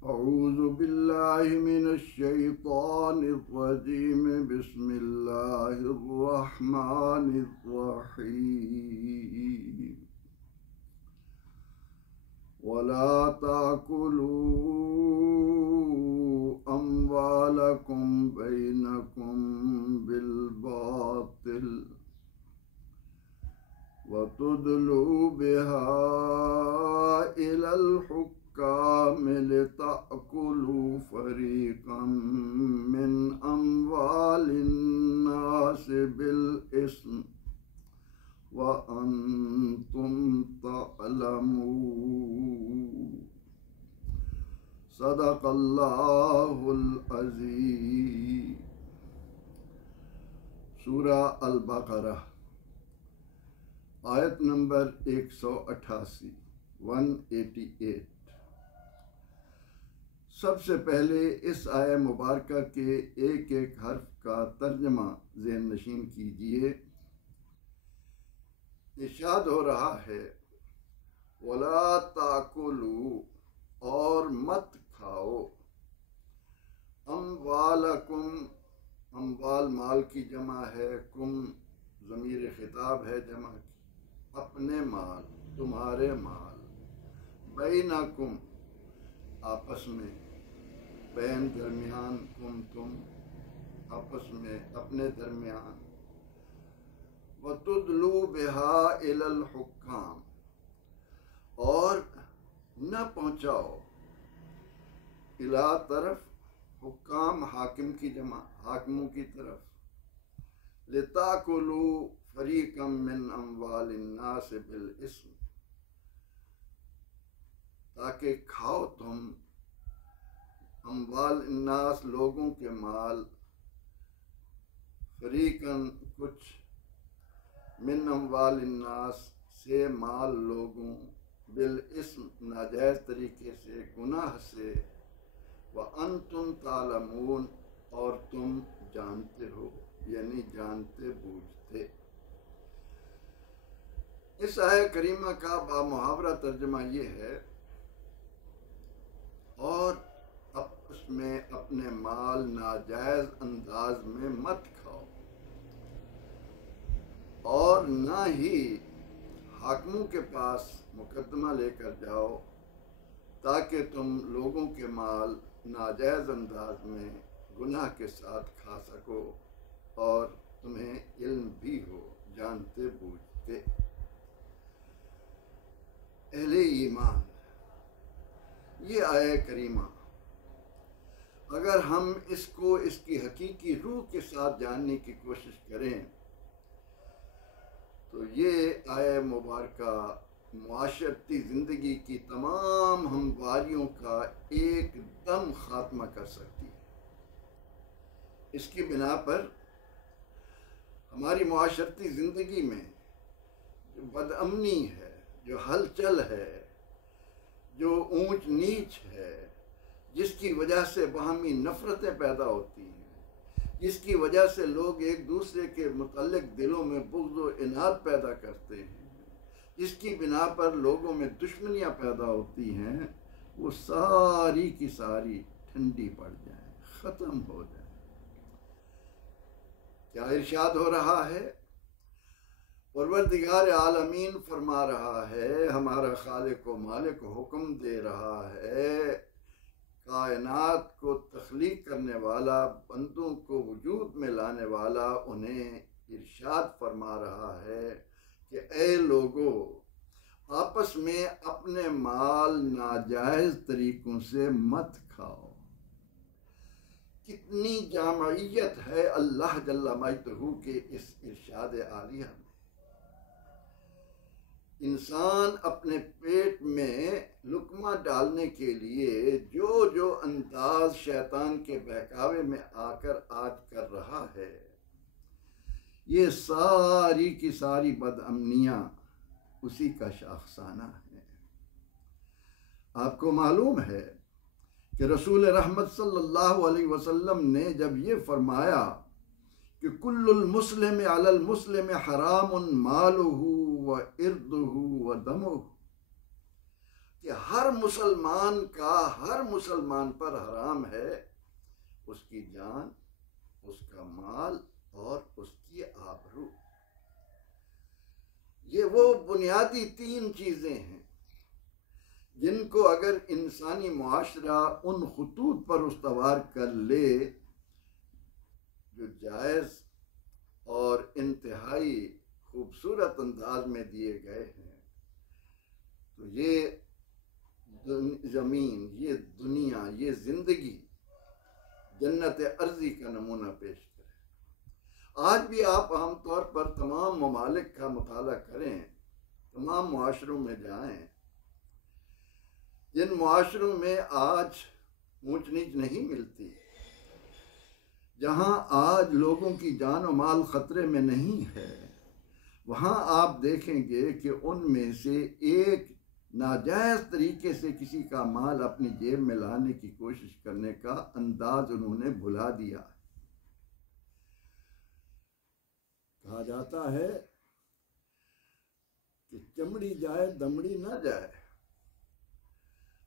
अऊज़ु बिल्लाहि मिनश शैतानिर रजीम बिस्मिल्लाहिर रहमानिर रहीम वला ताकुलू अम्वालकुम बैनकुम बिल बातिल वतुदलू बिहा इलल हुक्काम लितअकुलू फरीक़म मिन अम्वालिन नास बिल इस्म व अंतुम तअलमून। सदक़ल्लाहुल अज़ीम। सूरा अल बक़रा आयत नंबर 188 188। सबसे पहले इस आय मुबारक के एक एक हर्फ का तर्जमा ज़हन नशीन कीजिए। इरशाद हो रहा है वला ताकुलू, और मत खाओ, अम्वालकुम, अम्वाल माल की जमा है, कुम ज़मीर खिताब है जमा की, अपने माल, तुम्हारे माल, बैनकुम आपस में, बैन दरमियान, कुम तुम आपस में, अपने दरमियान, वतुदलू बिहा इलल हुक्काम, और न पहुँचाओ, इला तरफ, हुक्काम हाकिम की जमा, हाकिमों की तरफ, लिताकुलू फरीक़म मिन अम्वालिन नास बिल इस्म, ताकि खाओ तुम अम्वाल नास लोगों के माल, फरीक़न कुछ, मिन अम्वालिन नास से माल लोगों, बिल इस्म नाजायज़ तरीके से, गुनाह से, व अंतुम तालमून, और तुम जानते हो, यानी जानते बूझते। इस आय करीमा का बामुहावरा तर्जमा ये है, और अब उसमें अपने माल नाजायज़ अंदाज में मत खाओ, और ना ही हाकिमों के पास मुकदमा लेकर जाओ ताकि तुम लोगों के माल नाजायज़ अंदाज में गुनाह के साथ खा सको और तुम्हें इल्म भी हो, जानते बूझते। अहले ईमान, ये आया करीमा अगर हम इसको इसकी हकीकी रूह के साथ जानने की कोशिश करें तो ये आया मुबारका मुआशरती ज़िंदगी की तमाम हमवारियों का एकदम ख़ात्मा कर सकती है। इसकी बिना पर हमारी मुआशरती ज़िंदगी में जो बदअमनी है, जो हलचल है, जो ऊंच नीच है, जिसकी वजह से बाहमी नफ़रतें पैदा होती हैं, जिसकी वजह से लोग एक दूसरे के मुतल्लिक़ दिलों में बुग़्ज़ व इनाद पैदा करते हैं, जिसकी बिना पर लोगों में दुश्मनियाँ पैदा होती हैं, वो सारी की सारी ठंडी पड़ जाएं, ख़त्म हो जाएं। क्या इरशाद हो रहा है? परवरदिगार आलमीन फरमा रहा है, हमारा खालिक व मालिक हुक्म दे रहा है, कायनात को तख्लीक करने वाला, बंदों को वजूद में लाने वाला उन्हें इरशाद फरमा रहा है कि ऐ लोगो, आपस में अपने माल नाजायज़ तरीक़ों से मत खाओ। कितनी जामइयत है अल्लाह जल्ला मजदहू के इस इरशाद आलिया में। इंसान अपने पेट में लुकमा डालने के लिए जो जो अंदाज शैतान के बहकावे में आकर आज कर रहा है, ये सारी की सारी बदअमनियाँ उसी का शाखसाना है। आपको मालूम है कि रसूल रहमत सल्लल्लाहु अलैहि वसल्लम ने जब ये फरमाया कि कुल्लुल मुस्लिम अलल मुस्लिम हरामुन मालुहु व इर्दुहु व दमुहु, कि हर मुसलमान पर हराम है उसकी जान, उसका माल और उसकी आबरू। ये वो बुनियादी 3 चीजें हैं जिनको अगर इंसानी मुआशरा उन खुतूत पर उस्तवार कर ले जो जायज़ और इंतहाई खूबसूरत अंदाज में दिए गए हैं, तो ये ज़मीन, ये दुनिया, ये ज़िंदगी जन्नत अर्ज़ी का नमूना पेश करे। आज भी आप आमतौर पर तमाम ममालिक का मुताला करें, तमाम मुआशरों में जाएं, जिन मुआशरों में आज ऊंच नीच नहीं मिलती, जहां आज लोगों की जान और माल खतरे में नहीं है, वहां आप देखेंगे कि उनमें से एक नाजायज़ तरीके से किसी का माल अपनी जेब में लाने की कोशिश करने का अंदाज उन्होंने भुला दिया। कहा जाता है कि चमड़ी जाए दमड़ी ना जाए।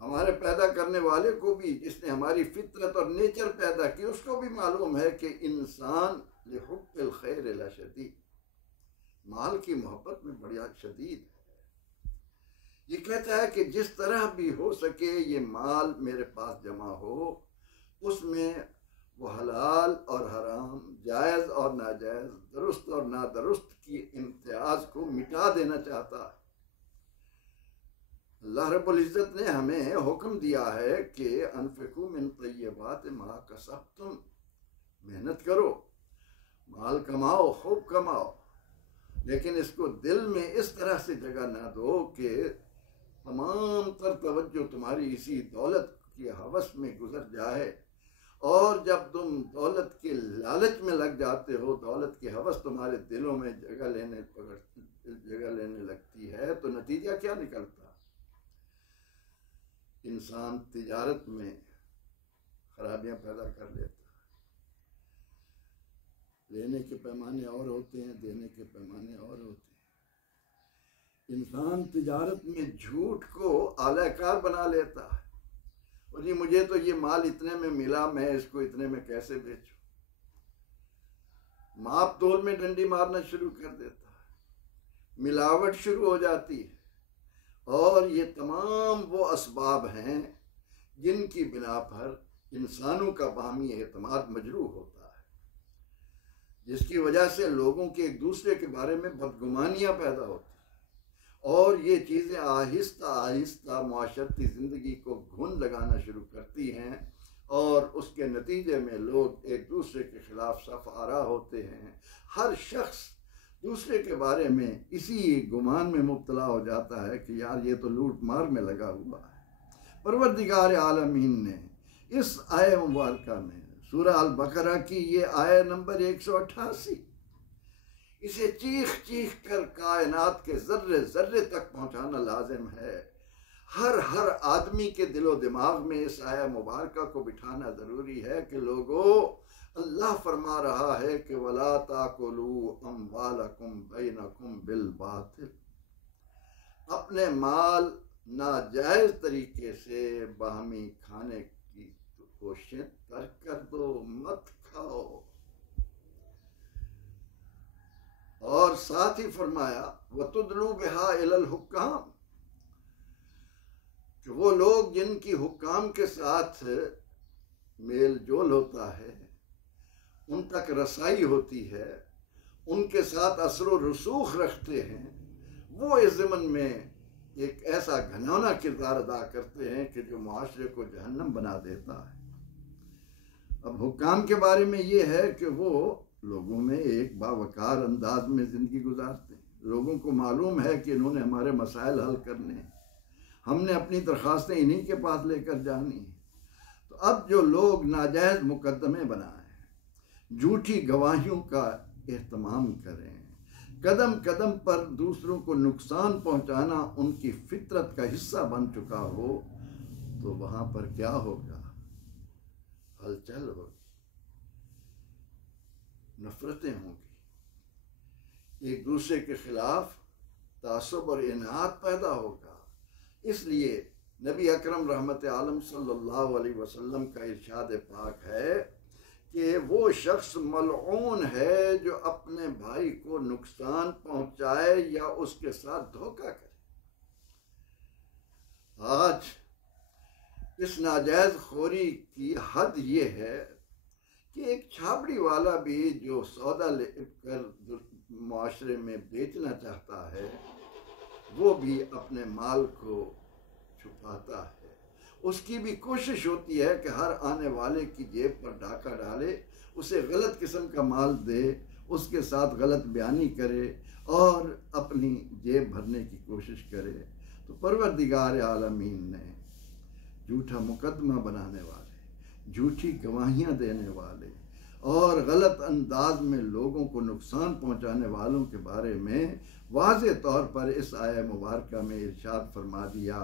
हमारे पैदा करने वाले को भी, जिसने हमारी फितरत और नेचर पैदा की, उसको भी मालूम है कि इंसान लिहुब्बिल खैर लशदीद, माल की मोहब्बत में बड़ा शदीद है। ये कहता है कि जिस तरह भी हो सके ये माल मेरे पास जमा हो, उसमें वो हलाल और हराम, जायज़ और नाजायज़, दुरुस्त और नादुरुस्त की इम्तियाज को मिटा देना चाहता है। अल्लाह रब्बुल इज़्ज़त ने हमें हुक्म दिया है कि अनफ़िकू मिन तय्यबात मा कसब्तुम, मेहनत करो, माल कमाओ, खूब कमाओ, लेकिन इसको दिल में इस तरह से जगह ना दो कि तमाम तर तवज्जो तुम्हारी इसी दौलत की हवस में गुजर जाए, और जब तुम दौलत के लालच में लग जाते हो, दौलत की हवस तुम्हारे दिलों में जगह लेने लगती है, तो नतीजा क्या निकलता? इंसान तिजारत में खराबियां पैदा कर लेता है। लेने के पैमाने और होते हैं, देने के पैमाने और होते हैं। इंसान तिजारत में झूठ को आलाकार बना लेता है, और जी मुझे तो ये माल इतने में मिला, मैं इसको इतने में कैसे बेचूं? माप तोल में डंडी मारना शुरू कर देता है, मिलावट शुरू हो जाती है, और ये तमाम वो असबाब हैं जिनकी बिना पर इंसानों का बाहमी एतमाद मजरूह होता है, जिसकी वजह से लोगों के एक दूसरे के बारे में बदगुमानियाँ पैदा होती हैं, और ये चीज़ें आहिस्ता आहिस्ता माशरती ज़िंदगी को घुन लगाना शुरू करती हैं, और उसके नतीजे में लोग एक दूसरे के ख़िलाफ़ सफ़ आरा होते हैं। हर शख्स दूसरे के बारे में इसी गुमान में मुब्तला हो जाता है कि यार ये तो लूट मार में लगा हुआ है। परवरदिगार आलमीन ने इस आय मुबारका में, सूरह अल बकरा की ये आय नंबर 188, इसे चीख चीख कर कायनात के ज़र्रे ज़र्रे तक पहुँचाना लाजिम है। हर आदमी के दिलो दिमाग में इस आय मुबारका को बिठाना ज़रूरी है कि लोगों, अल्लाह फरमा रहा है कि वला ताकुलू अम्वालकुम बैनकुम बिल बातिल, अपने माल नाजायज़ तरीके से बाहमी खाने की कोशिश तर्क कर दो, मत खाओ। और साथ ही फरमाया वतुदलू बिहा इलल हुक्काम, कि वो लोग जिनकी हुक्काम के साथ मेल जोल होता है, उन तक रसाई होती है, उनके साथ असर व रसूख रखते हैं, वो इस ज़मन में एक ऐसा घनौना किरदार अदा करते हैं कि जो मुआशरे को जहन्नम बना देता है। अब हुक्काम के बारे में ये है कि वो लोगों में एक बावकार अंदाज में ज़िंदगी गुजारते हैं। लोगों को मालूम है कि इन्होंने हमारे मसाइल हल करने हैं, हमने अपनी दरख्वास्तें इन्हीं के पास लेकर जानी हैं। तो अब जो लोग नाजायज़ मुकदमे बनाएं, झूठी गवाहियों का एहतमाम करें, कदम कदम पर दूसरों को नुकसान पहुंचाना उनकी फितरत का हिस्सा बन चुका हो, तो वहाँ पर क्या होगा? हलचल होगी, नफरतें होंगी, एक दूसरे के खिलाफ तासुब और इनात पैदा होगा। इसलिए नबी अकरम रहमत आलम सल्लल्लाहु अलैहि वसल्लम का इरशाद पाक है कि वो शख्स मलऊन है जो अपने भाई को नुकसान पहुंचाए या उसके साथ धोखा करे। आज इस नाजायज खोरी की हद ये है कि एक छाबड़ी वाला भी जो सौदा लेकर मुआशरे में बेचना चाहता है वो भी अपने माल को छुपाता है। उसकी भी कोशिश होती है कि हर आने वाले की जेब पर डाका डाले, उसे गलत किस्म का माल दे, उसके साथ गलत बयानी करे और अपनी जेब भरने की कोशिश करे। तो परवरदिगार आलमीन ने झूठा मुकदमा बनाने वाले, झूठी गवाहियाँ देने वाले और गलत अंदाज में लोगों को नुकसान पहुँचाने वालों के बारे में वाज़े तौर पर इस आया मुबारक में इरशाद फरमा दिया।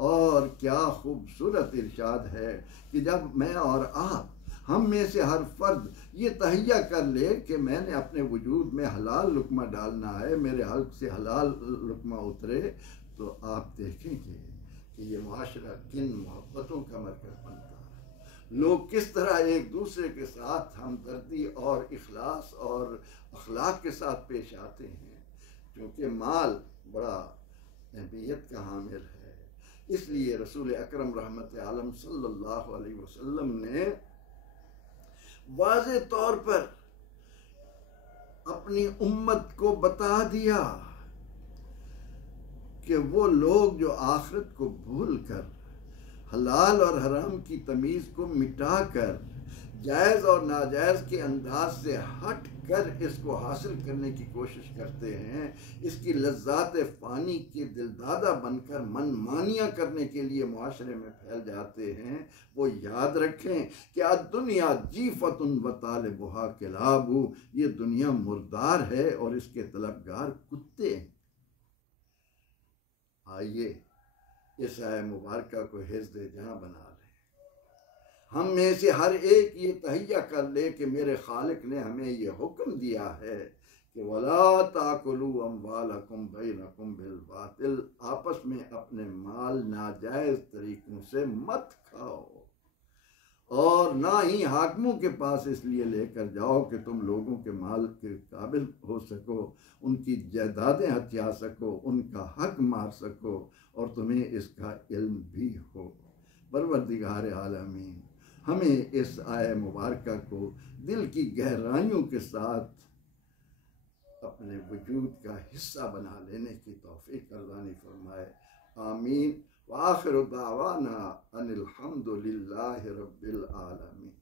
और क्या खूबसूरत इरशाद है कि जब मैं और आप, हम में से हर फर्द ये तहैया कर ले कि मैंने अपने वजूद में हलाल लुकमा डालना है, मेरे हल्क से हलाल लुकमा उतरे, तो आप देखेंगे कि ये मुआशरा किन मोहब्बतों का मरकज़ बनता है। लोग किस तरह एक दूसरे के साथ हमदर्दी और इखलास और अखलाक के साथ पेश आते हैं। क्योंकि माल बड़ा अहमियत का हामिल है, इसलिए रसूल अकरम रहमत आलम सल्लल्लाहु अलैहि वसल्लम ने वाज़े तौर पर अपनी उम्मत को बता दिया कि वो लोग जो आखिरत को भूल कर, हलाल और हराम की तमीज़ को मिटा कर, जायज़ और नाजायज़ के अंदाज से हट कर इसको हासिल करने की कोशिश करते हैं, इसकी लज्जात फ़ानी के दिलदादा बनकर मनमानियाँ करने के लिए मुआशरे में फैल जाते हैं, वो याद रखें कि दुनिया जीफ़तुन व तालिबुहा किलाबु, ये दुनिया मुर्दार है और इसके तलबगार कुत्ते हैं। आइए इस आय मुबारक को हिज़्द जहाँ बना लें। हम में से हर एक ये तहैया कर ले कि मेरे खालिक ने हमें ये हुक्म दिया है कि वला ताकुलू अम्वालकुम बैनकुम बिल बातिल, आपस में अपने माल नाजायज़ तरीक़ों से मत खाओ और ना ही हाकिमों के पास इसलिए लेकर जाओ कि तुम लोगों के माल के काबिल हो सको, उनकी जायदादें हथिया सको, उनका हक मार सको और तुम्हें इसका इल्म भी हो। परवरदिगार आलमीन हमें इस आय मुबारक को दिल की गहराइयों के साथ अपने वजूद का हिस्सा बना लेने की तौफीक अल्लाह फरमाए। आमीन। व आखिर दावाना अनिल हम्दुलिल्लाहि रब्बिल आलमीन।